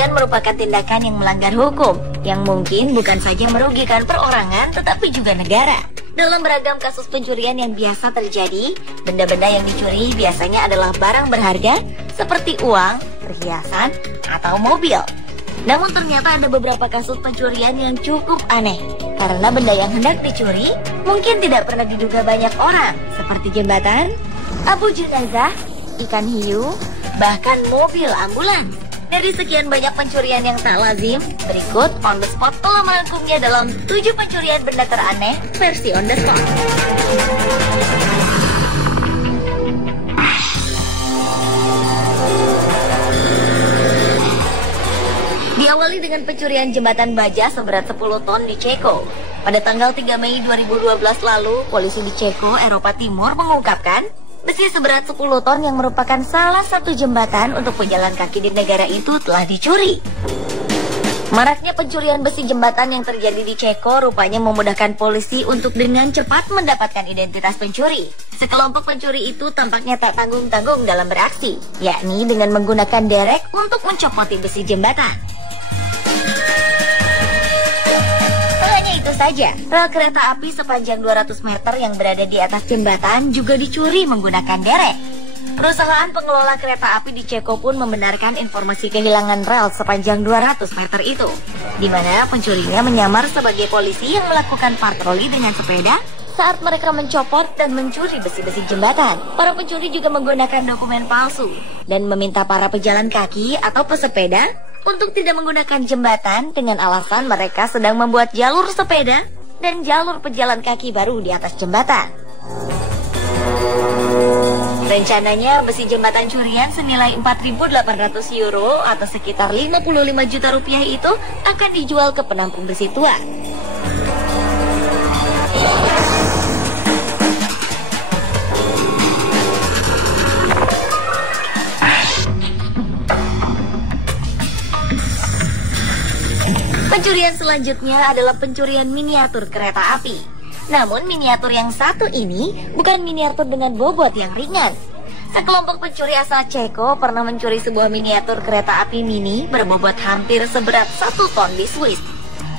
Pencurian merupakan tindakan yang melanggar hukum, yang mungkin bukan saja merugikan perorangan, tetapi juga negara. Dalam beragam kasus pencurian yang biasa terjadi, benda-benda yang dicuri biasanya adalah barang berharga seperti uang, perhiasan, atau mobil. Namun ternyata ada beberapa kasus pencurian yang cukup aneh, karena benda yang hendak dicuri mungkin tidak pernah diduga banyak orang, seperti jembatan, abu jenazah, ikan hiu, bahkan mobil ambulans. Dari sekian banyak pencurian yang tak lazim, berikut On The Spot telah merangkumnya dalam 7 pencurian benda teraneh versi On The Spot. Diawali dengan pencurian jembatan baja seberat 10 ton di Ceko. Pada tanggal 3 Mei 2012 lalu, polisi di Ceko, Eropa Timur mengungkapkan besi seberat 10 ton yang merupakan salah satu jembatan untuk pejalan kaki di negara itu telah dicuri. Maraknya pencurian besi jembatan yang terjadi di Ceko rupanya memudahkan polisi untuk dengan cepat mendapatkan identitas pencuri. Sekelompok pencuri itu tampaknya tak tanggung-tanggung dalam beraksi, yakni dengan menggunakan derek untuk mencopoti besi jembatan. Itu saja, rel kereta api sepanjang 200 meter yang berada di atas jembatan juga dicuri menggunakan derek. Perusahaan pengelola kereta api di Ceko pun membenarkan informasi kehilangan rel sepanjang 200 meter itu, di mana pencurinya menyamar sebagai polisi yang melakukan patroli dengan sepeda saat mereka mencopot dan mencuri besi-besi jembatan. Para pencuri juga menggunakan dokumen palsu dan meminta para pejalan kaki atau pesepeda untuk tidak menggunakan jembatan dengan alasan mereka sedang membuat jalur sepeda dan jalur pejalan kaki baru di atas jembatan. Rencananya besi jembatan curian senilai 4.800 euro atau sekitar 55 juta rupiah itu akan dijual ke penampung besi tua. Pencurian selanjutnya adalah pencurian miniatur kereta api. Namun miniatur yang satu ini bukan miniatur dengan bobot yang ringan. Sekelompok pencuri asal Ceko pernah mencuri sebuah miniatur kereta api mini berbobot hampir seberat 1 ton di Swiss.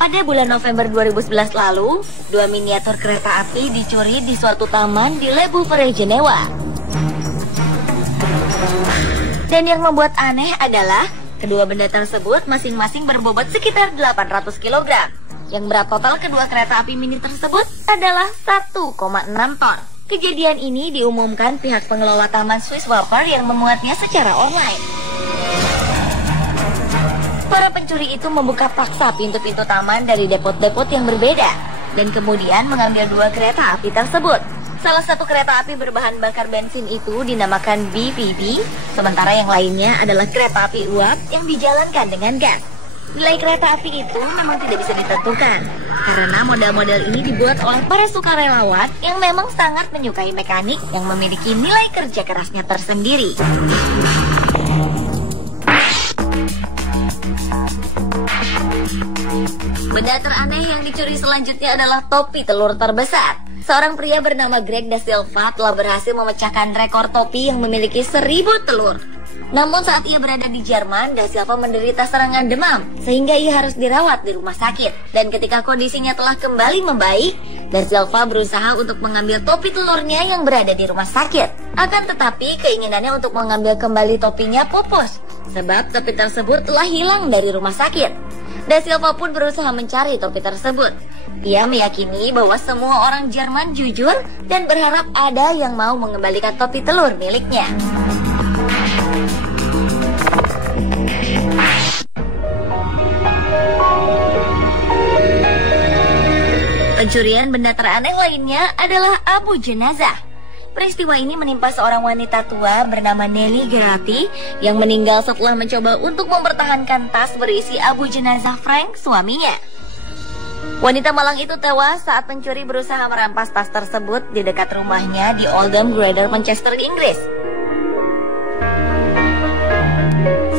Pada bulan November 2011 lalu, 2 miniatur kereta api dicuri di suatu taman di Le Bouvray, Jenewa. Dan yang membuat aneh adalah kedua benda tersebut masing-masing berbobot sekitar 800 kg. Yang berat total kedua kereta api mini tersebut adalah 1,6 ton. Kejadian ini diumumkan pihak pengelola Taman Swiss Wapper yang memuatnya secara online. Para pencuri itu membuka paksa pintu-pintu taman dari depot-depot yang berbeda dan kemudian mengambil 2 kereta api tersebut. Salah satu kereta api berbahan bakar bensin itu dinamakan BVB, sementara yang lainnya adalah kereta api uap yang dijalankan dengan gas. Nilai kereta api itu memang tidak bisa ditentukan, karena model-model ini dibuat oleh para sukarelawan yang memang sangat menyukai mekanik yang memiliki nilai kerja kerasnya tersendiri. Benda teraneh yang dicuri selanjutnya adalah topi telur terbesar. Seorang pria bernama Greg Da Silva telah berhasil memecahkan rekor topi yang memiliki 1000 telur. Namun saat ia berada di Jerman, Da Silva menderita serangan demam, sehingga ia harus dirawat di rumah sakit. Dan ketika kondisinya telah kembali membaik, Da Silva berusaha untuk mengambil topi telurnya yang berada di rumah sakit. Akan tetapi keinginannya untuk mengambil kembali topinya pupus, sebab topi tersebut telah hilang dari rumah sakit. Da Silva pun berusaha mencari topi tersebut. Ia meyakini bahwa semua orang Jerman jujur dan berharap ada yang mau mengembalikan topi telur miliknya. Pencurian benda teraneh lainnya adalah abu jenazah. Peristiwa ini menimpa seorang wanita tua bernama Nelly Gerati yang meninggal setelah mencoba untuk mempertahankan tas berisi abu jenazah Frank, suaminya. Wanita malang itu tewas saat pencuri berusaha merampas tas tersebut di dekat rumahnya di Oldham, Greater Manchester, Inggris.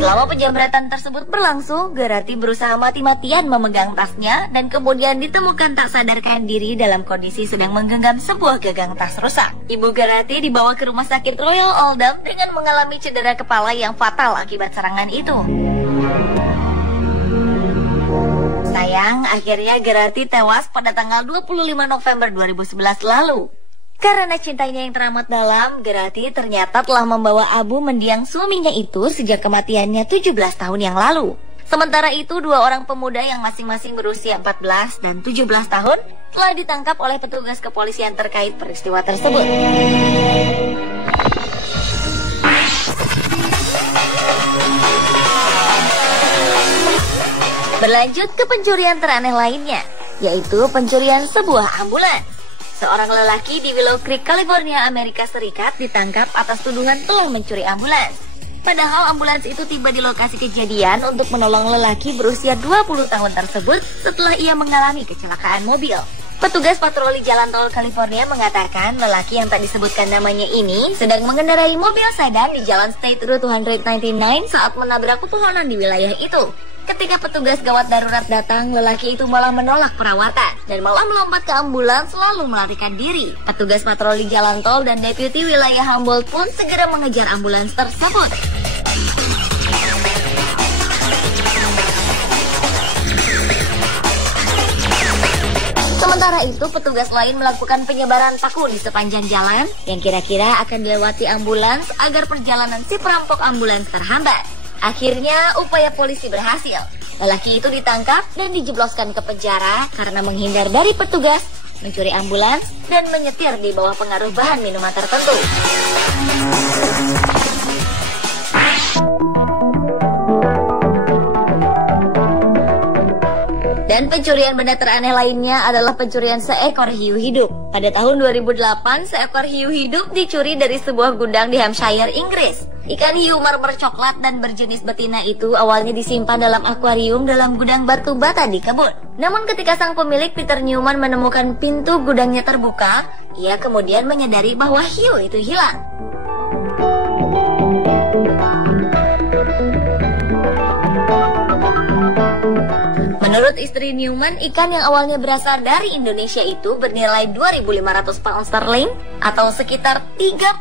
Selama penjamretan tersebut berlangsung, Gerati berusaha mati-matian memegang tasnya dan kemudian ditemukan tak sadarkan diri dalam kondisi sedang menggenggam sebuah gagang tas rusak. Ibu Gerati dibawa ke rumah sakit Royal Oldham dengan mengalami cedera kepala yang fatal akibat serangan itu. sayang, akhirnya Gerati tewas pada tanggal 25 November 2011 lalu. Karena cintanya yang teramat dalam, Gerati ternyata telah membawa Abu mendiang suaminya itu sejak kematiannya 17 tahun yang lalu. Sementara itu, dua orang pemuda yang masing-masing berusia 14 dan 17 tahun telah ditangkap oleh petugas kepolisian terkait peristiwa tersebut. Berlanjut ke pencurian teraneh lainnya, yaitu pencurian sebuah ambulans. Seorang lelaki di Willow Creek, California, Amerika Serikat ditangkap atas tuduhan telah mencuri ambulans. Padahal ambulans itu tiba di lokasi kejadian untuk menolong lelaki berusia 20 tahun tersebut setelah ia mengalami kecelakaan mobil. Petugas patroli jalan tol California mengatakan lelaki yang tak disebutkan namanya ini sedang mengendarai mobil sedan di Jalan State Route 299 saat menabrak pepohonan di wilayah itu. Ketika petugas gawat darurat datang, lelaki itu malah menolak perawatan dan malah melompat ke ambulans lalu melarikan diri. Petugas patroli jalan tol dan deputi wilayah Humboldt pun segera mengejar ambulans tersebut. Sementara itu, petugas lain melakukan penyebaran paku di sepanjang jalan yang kira-kira akan dilewati ambulans agar perjalanan si perampok ambulans terhambat. Akhirnya, upaya polisi berhasil. Lelaki itu ditangkap dan dijebloskan ke penjara karena menghindar dari petugas, mencuri ambulans, dan menyetir di bawah pengaruh bahan minuman tertentu. Dan pencurian benda teraneh lainnya adalah pencurian seekor hiu hidup. Pada tahun 2008, seekor hiu hidup dicuri dari sebuah gudang di Hampshire, Inggris. Ikan hiu marmer coklat dan berjenis betina itu awalnya disimpan dalam akuarium dalam gudang batu bata di kebun. Namun ketika sang pemilik Peter Newman menemukan pintu gudangnya terbuka, ia kemudian menyadari bahwa hiu itu hilang. Menurut istri Newman, ikan yang awalnya berasal dari Indonesia itu bernilai 2.500 pound sterling atau sekitar 38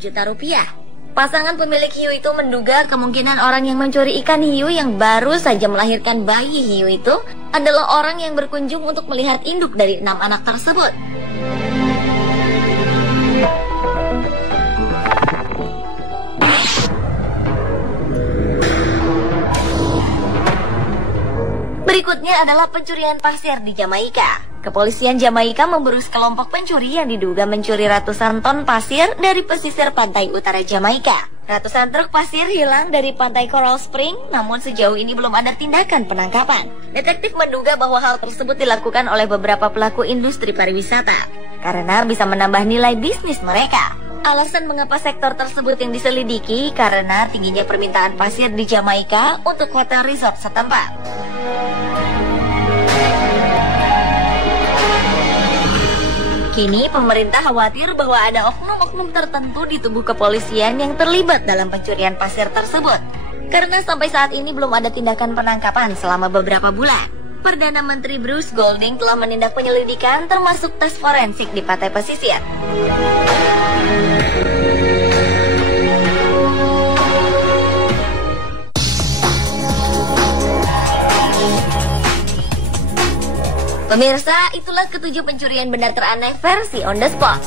juta rupiah. Pasangan pemilik hiu itu menduga kemungkinan orang yang mencuri ikan hiu yang baru saja melahirkan bayi hiu itu adalah orang yang berkunjung untuk melihat induk dari 6 anak tersebut. Berikutnya adalah pencurian pasir di Jamaika. Kepolisian Jamaika memburu sekelompok pencuri yang diduga mencuri ratusan ton pasir dari pesisir pantai utara Jamaika. Ratusan truk pasir hilang dari pantai Coral Spring, namun sejauh ini belum ada tindakan penangkapan. Detektif menduga bahwa hal tersebut dilakukan oleh beberapa pelaku industri pariwisata karena bisa menambah nilai bisnis mereka. Alasan mengapa sektor tersebut yang diselidiki karena tingginya permintaan pasir di Jamaika untuk hotel resort setempat. Kini pemerintah khawatir bahwa ada oknum-oknum tertentu di tubuh kepolisian yang terlibat dalam pencurian pasir tersebut. Karena sampai saat ini belum ada tindakan penangkapan selama beberapa bulan. Perdana Menteri Bruce Golding telah menindak penyelidikan termasuk tes forensik di pantai pesisir. Pemirsa, itulah ketujuh pencurian benda teraneh versi on the spot.